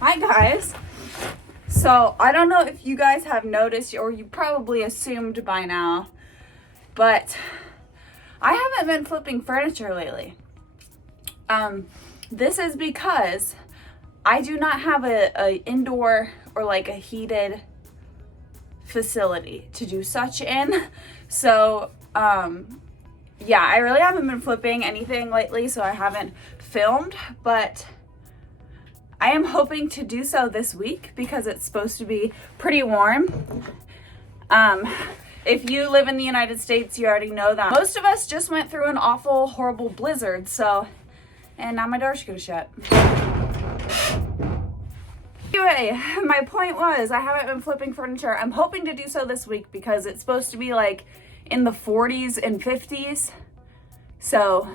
Hi guys. So I don't know if you guys have noticed, or you probably assumed by now, but I haven't been flipping furniture lately. This is because I do not have a indoor or like a heated facility to do such in. So yeah, I really haven't been flipping anything lately, so I haven't filmed, but I am hoping to do so this week because it's supposed to be pretty warm. If you live in the United States, you already know that most of us just went through an awful, horrible blizzard. So, and now my door's gonna shut. Anyway, my point was I haven't been flipping furniture. I'm hoping to do so this week because it's supposed to be like in the 40s and 50s. So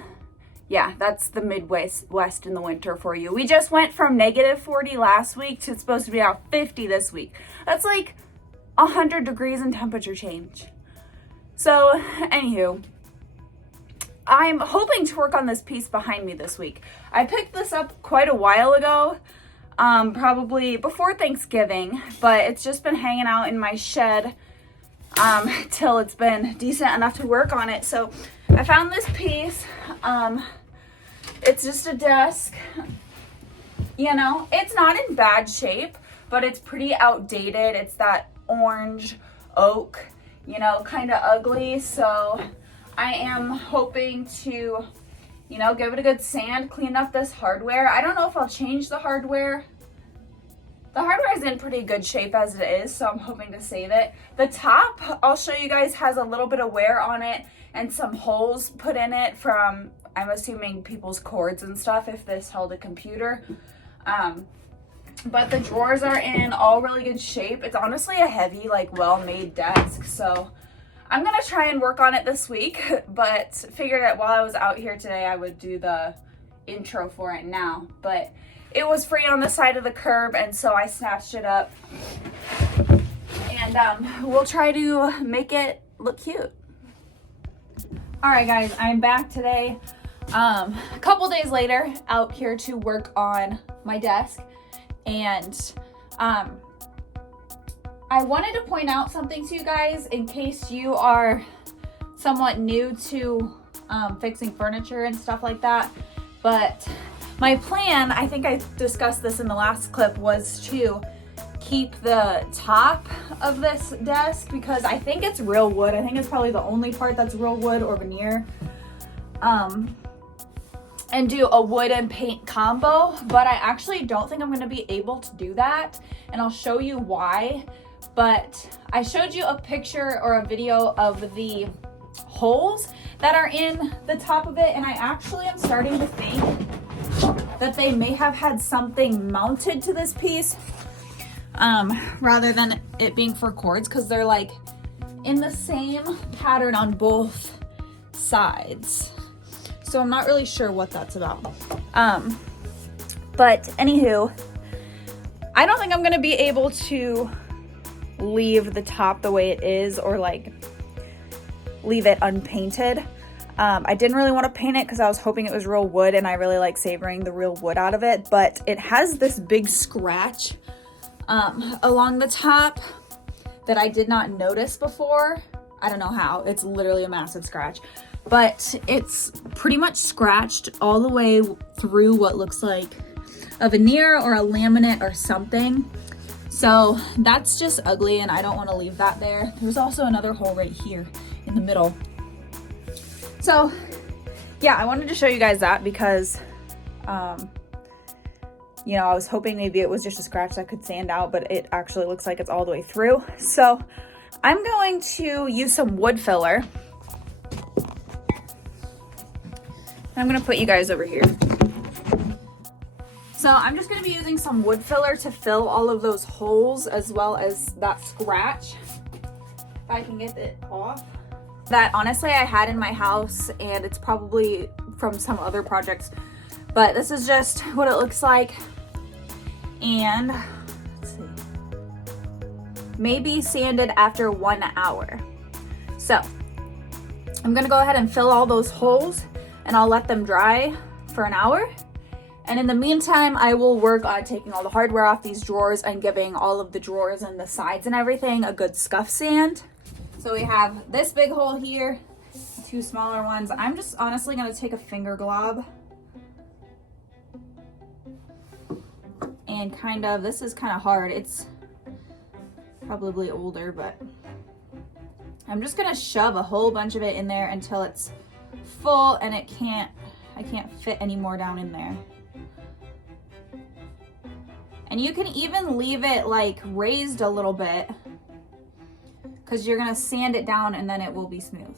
yeah, that's the Midwest in the winter for you. We just went from negative 40 last week to it's supposed to be about 50 this week. That's like 100 degrees in temperature change. So anywho, I'm hoping to work on this piece behind me this week. I picked this up quite a while ago, probably before Thanksgiving, but it's just been hanging out in my shed till it's been decent enough to work on it. So I found this piece. It's just a desk. You know, it's not in bad shape, but it's pretty outdated. It's that orange oak, you know, kind of ugly. So I am hoping to, you know, give it a good sand, clean up this hardware. I don't know if I'll change the hardware. The hardware is in pretty good shape as it is, so I'm hoping to save it. The top, I'll show you guys, has a little bit of wear on it and some holes put in it from, I'm assuming, people's cords and stuff if this held a computer. But the drawers are in all really good shape. It's honestly a heavy, like, well-made desk, so I'm gonna try and work on it this week, but figured that while I was out here today, I would do the intro for it now. But it was free on the side of the curb, and so I snatched it up. And we'll try to make it look cute. All right, guys, I'm back today. A couple days later, out here to work on my desk. And I wanted to point out something to you guys in case you are somewhat new to fixing furniture and stuff like that. But my plan, I think I discussed this in the last clip, was to keep the top of this desk because I think it's real wood. I think it's probably the only part that's real wood or veneer. And do a wood and paint combo, but I actually don't think I'm gonna be able to do that, and I'll show you why. But I showed you a picture or a video of the holes that are in the top of it, and I actually am starting to think that they may have had something mounted to this piece rather than it being for cords, because they're like in the same pattern on both sides. So I'm not really sure what that's about. But anywho, I don't think I'm gonna be able to leave the top the way it is or like leave it unpainted. I didn't really want to paint it because I was hoping it was real wood, and I really like savoring the real wood out of it, but it has this big scratch along the top that I did not notice before. I don't know how. It's literally a massive scratch, but it's pretty much scratched all the way through what looks like a veneer or a laminate or something. So that's just ugly, and I don't want to leave that there. There's also another hole right here in the middle. So yeah, I wanted to show you guys that because, you know, I was hoping maybe it was just a scratch that could sand out, but it actually looks like it's all the way through. So I'm going to use some wood filler. I'm gonna put you guys over here. So I'm just gonna be using some wood filler to fill all of those holes as well as that scratch. If I can get it off. That honestly I had in my house, and it's probably from some other projects, but this is just what it looks like. And let's see, maybe sanded after 1 hour. So I'm gonna go ahead and fill all those holes, and I'll let them dry for an hour, And in the meantime, I will work on taking all the hardware off these drawers and giving all of the drawers and the sides and everything a good scuff sand. So we have this big hole here, 2 smaller ones. I'm just honestly gonna take a finger glob and this is kind of hard. It's probably older, but I'm just gonna shove a whole bunch of it in there until it's full and I can't fit any more down in there. And you can even leave it like raised a little bit because you're gonna sand it down and then it will be smooth.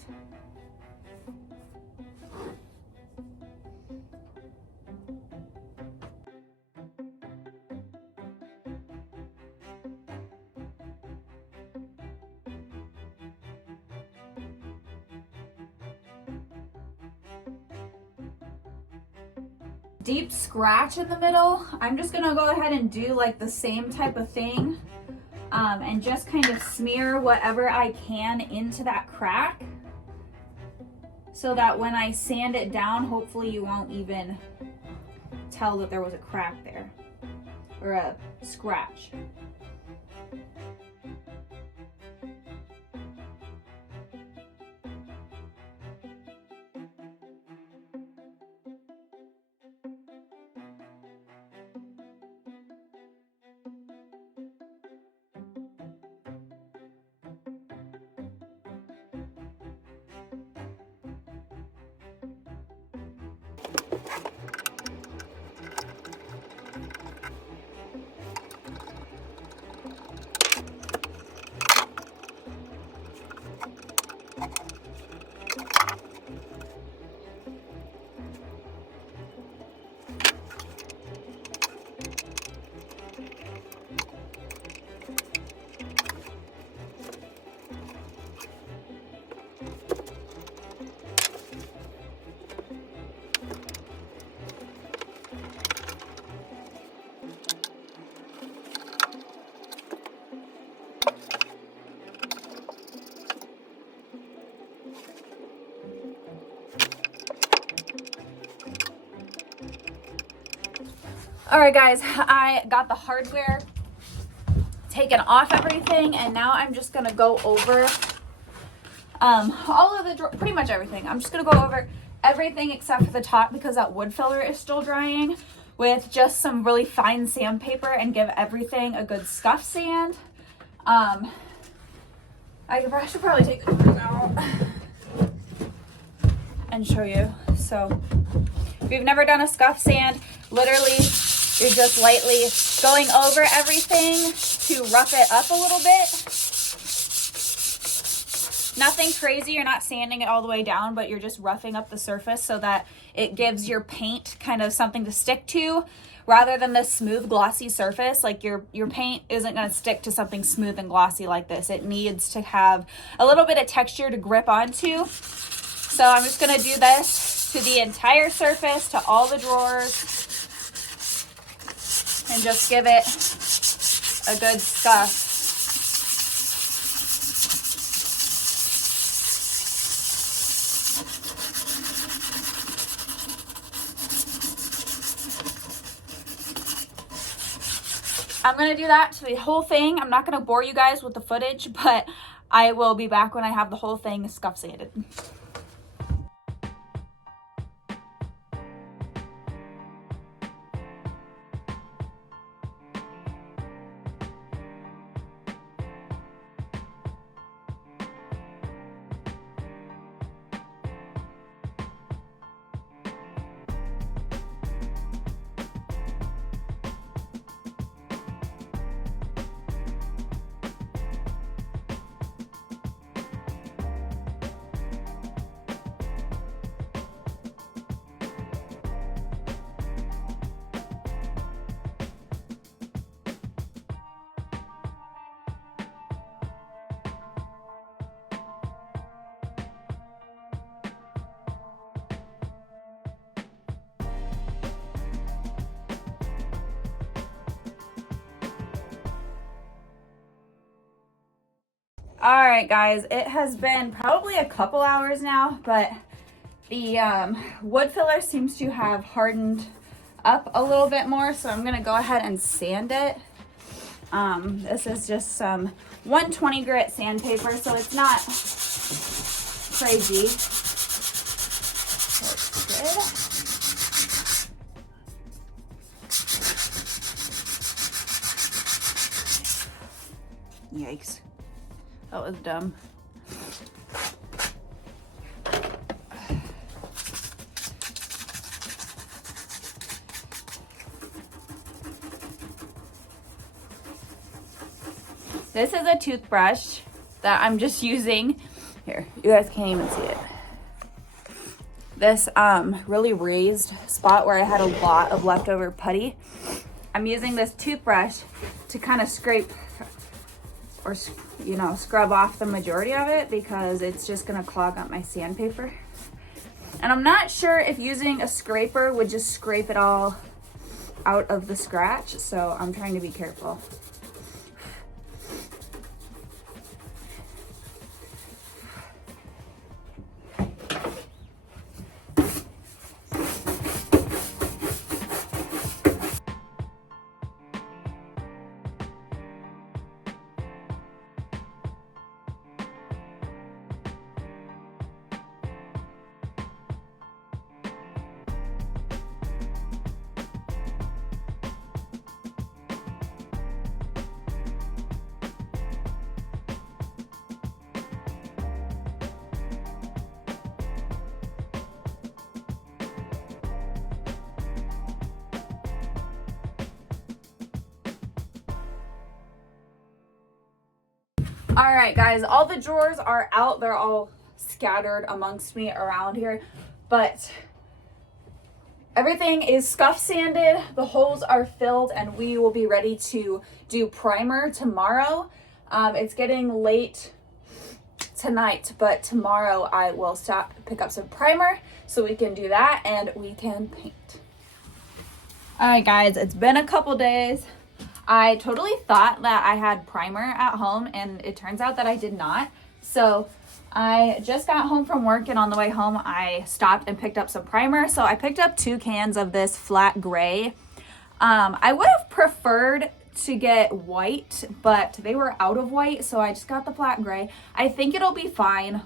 Deep scratch in the middle. I'm just gonna go ahead and do like the same type of thing and just kind of smear whatever I can into that crack so that when I sand it down, hopefully you won't even tell that there was a crack there or a scratch. All right, guys, I got the hardware taken off everything, and now I'm just gonna go over all of the, pretty much everything. I'm just gonna go over everything except for the top because that wood filler is still drying with just some really fine sandpaper and give everything a good scuff sand. I should probably take the drawers out and show you. So if you've never done a scuff sand, literally you're just lightly going over everything to rough it up a little bit. Nothing crazy, you're not sanding it all the way down, but you're just roughing up the surface so that it gives your paint kind of something to stick to rather than this smooth glossy surface. Like your paint isn't going to stick to something smooth and glossy like this. It needs to have a little bit of texture to grip onto. So I'm just going to do this to the entire surface, to all the drawers, and just give it a good scuff. I'm going to do that to the whole thing. I'm not going to bore you guys with the footage, but I will be back when I have the whole thing scuff sanded. All right, guys, it has been probably a couple hours now, but the wood filler seems to have hardened up a little bit more, so I'm gonna go ahead and sand it. This is just some 120 grit sandpaper, so it's not crazy. That's good. Yikes. That was dumb. This is a toothbrush that I'm just using. Here, you guys can't even see it. This really raised spot where I had a lot of leftover putty. I'm using this toothbrush to kind of scrape or, you know, scrub off the majority of it because it's just gonna clog up my sandpaper. And I'm not sure if using a scraper would just scrape it all out of the scratch, so I'm trying to be careful. All right, guys, all the drawers are out. They're all scattered amongst me around here, but everything is scuff sanded. The holes are filled, and we will be ready to do primer tomorrow. It's getting late tonight, but tomorrow I will pick up some primer so we can do that and we can paint. All right, guys, it's been a couple days. I totally thought that I had primer at home, and it turns out that I did not. So I just got home from work, and on the way home I stopped and picked up some primer. So I picked up 2 cans of this flat gray. I would have preferred to get white, but they were out of white, so I just got the flat gray. I think it'll be fine.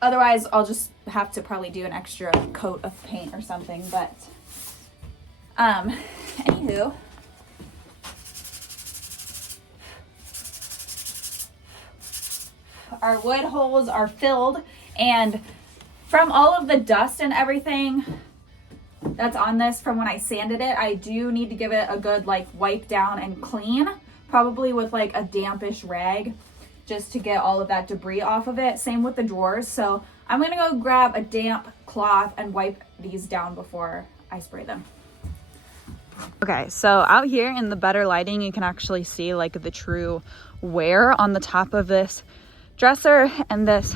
Otherwise I'll just have to probably do an extra coat of paint or something, but anywho, our wood holes are filled, and from all of the dust and everything that's on this from when I sanded it, I do need to give it a good like wipe down and clean, probably with like a dampish rag, just to get all of that debris off of it. Same with the drawers. So I'm gonna go grab a damp cloth and wipe these down before I spray them. Okay, so out here in the better lighting, you can actually see like the true wear on the top of this dresser and this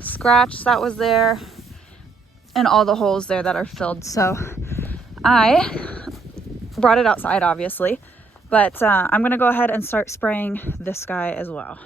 scratch that was there and all the holes there that are filled. So I brought it outside, obviously, but I'm gonna go ahead and start spraying this guy as well.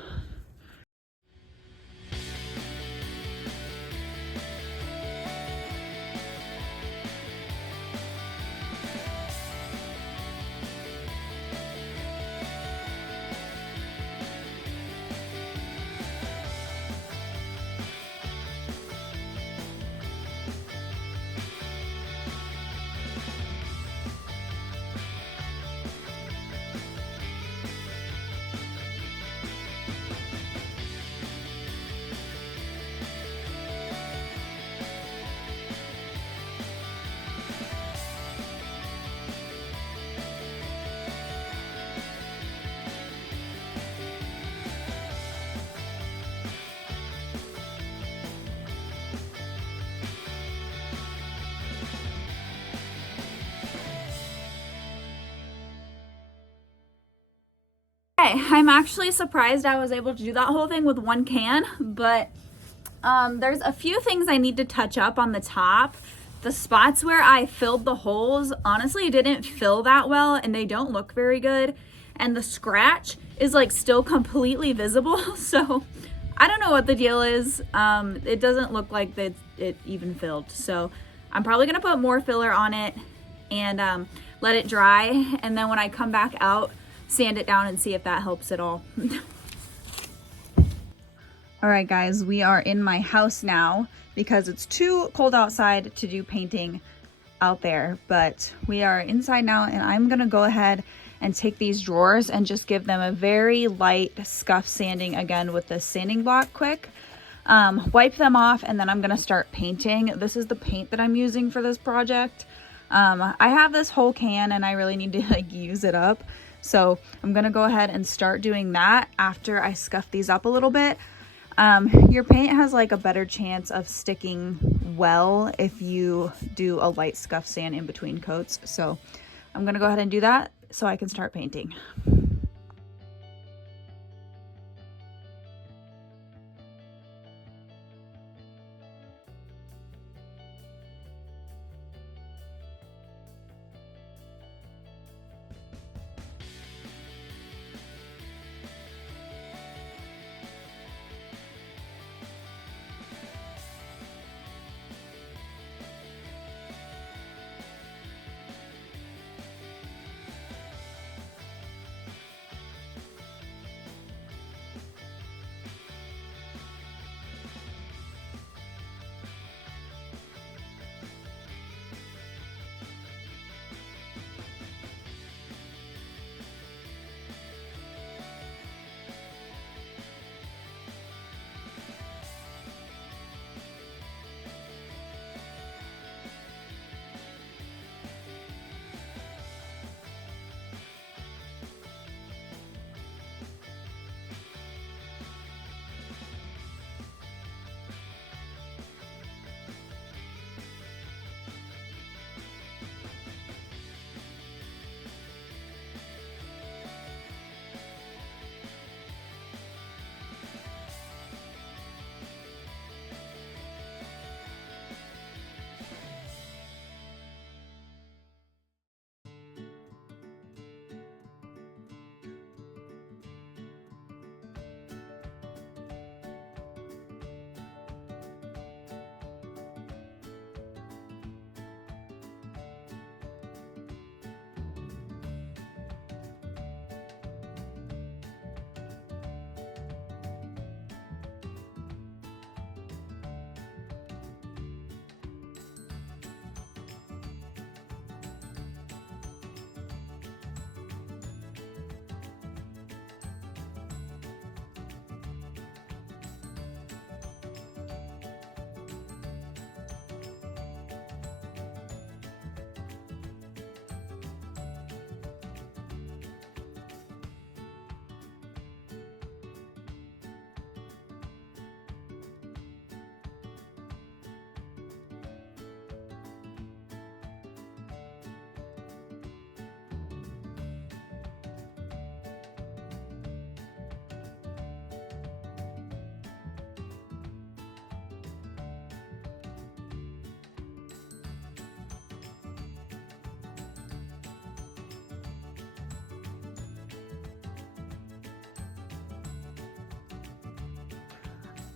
Okay, I'm actually surprised I was able to do that whole thing with 1 can, but there's a few things I need to touch up on the top. The spots where I filled the holes, honestly, didn't fill that well, and they don't look very good. And the scratch is like still completely visible, so I don't know what the deal is. It doesn't look like that it even filled. So I'm probably gonna put more filler on it and let it dry, and then when I come back out, sand it down and see if that helps at all. All right guys, we are in my house now because it's too cold outside to do painting out there, but we are inside now, and I'm gonna go ahead and take these drawers and just give them a very light scuff sanding again with the sanding block quick. Wipe them off, and then I'm gonna start painting. This is the paint that I'm using for this project. I have this whole can and I really need to like use it up, so I'm gonna go ahead and start doing that after I scuff these up a little bit. Your paint has like a better chance of sticking well if you do a light scuff sand in between coats, so I'm gonna go ahead and do that so I can start painting.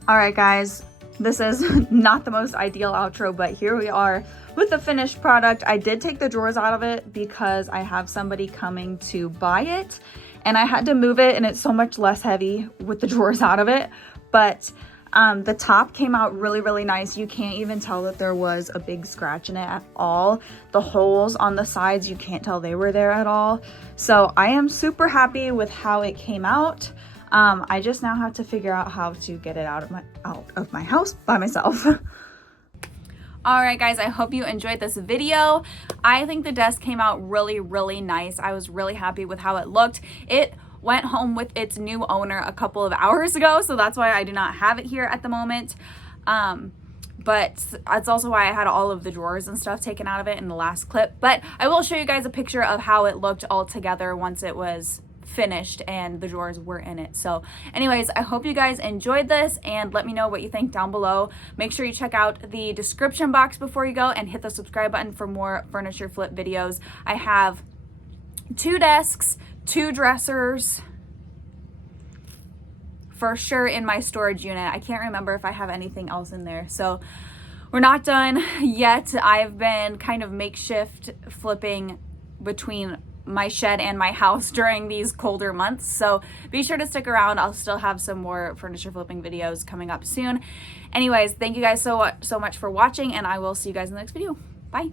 All right guys, this is not the most ideal outro, but here we are with the finished product. I did take the drawers out of it because I have somebody coming to buy it, and I had to move it, and it's so much less heavy with the drawers out of it. But the top came out really, really nice. You can't even tell that there was a big scratch in it at all. The holes on the sides, you can't tell they were there at all. So I am super happy with how it came out. I just now have to figure out how to get it out of my house by myself. All right guys, I hope you enjoyed this video. I think the desk came out really, really nice. I was really happy with how it looked. It went home with its new owner a couple of hours ago, so that's why I do not have it here at the moment. But that's also why I had all of the drawers and stuff taken out of it in the last clip. But I will show you guys a picture of how it looked all together once it was finished and the drawers were in it. So anyways, I hope you guys enjoyed this, and let me know what you think down below. Make sure you check out the description box before you go, and hit the subscribe button for more furniture flip videos. I have 2 desks, 2 dressers for sure in my storage unit. I can't remember if I have anything else in there. So we're not done yet. I've been kind of makeshift flipping between my shed and my house during these colder months, so be sure to stick around. I'll still have some more furniture flipping videos coming up soon. Anyways, thank you guys so much for watching, and I will see you guys in the next video. Bye.